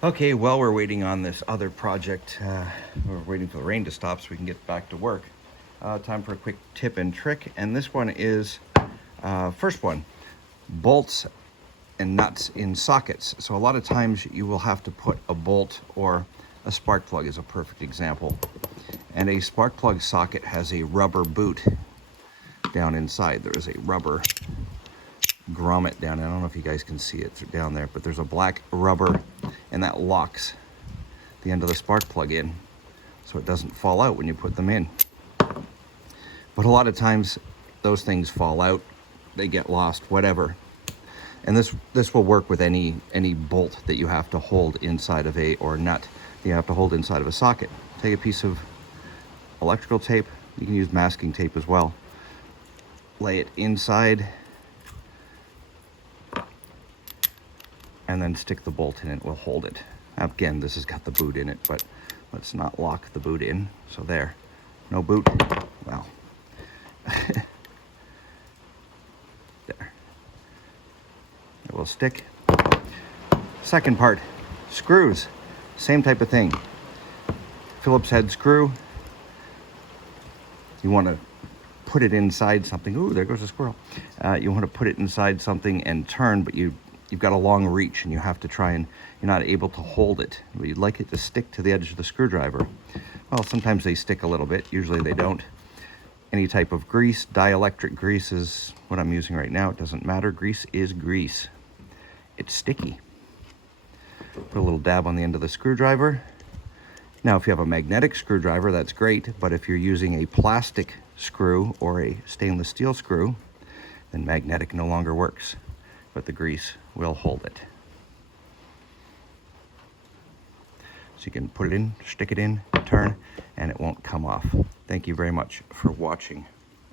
Okay, while we're waiting on this other project, we're waiting for the rain to stop so we can get back to work. Time for a quick tip and trick, and this one is, first one, bolts and nuts in sockets. So a lot of times you will have to put a bolt, or a spark plug is a perfect example. And a spark plug socket has a rubber boot down inside. There is a rubber grommet down. I don't know if you guys can see it down there, but there's a black rubber, and that locks the end of the spark plug in so it doesn't fall out when you put them in. But a lot of times those things fall out, they get lost, whatever. And this will work with any bolt that you have to hold inside of or nut that you have to hold inside of a socket. Take a piece of electrical tape, you can use masking tape as well, lay it inside, and then stick the bolt in. It will hold it. Again, this has got the boot in it, but let's not lock the boot in. So there, no boot. Well, there. It will stick. Second part, screws. Same type of thing. Phillips head screw. You want to put it inside something. Ooh, there goes a squirrel. You want to put it inside something and turn, but you've got a long reach and you have to try, and you're not able to hold it. But you'd like it to stick to the edge of the screwdriver. Well, sometimes they stick a little bit. Usually they don't. Any type of grease, dielectric grease is what I'm using right now. It doesn't matter. Grease is grease. It's sticky. Put a little dab on the end of the screwdriver. Now, if you have a magnetic screwdriver, that's great. But if you're using a plastic screw or a stainless steel screw, then magnetic no longer works. But the grease will hold it. So you can put it in, stick it in, turn, and it won't come off. Thank you very much for watching.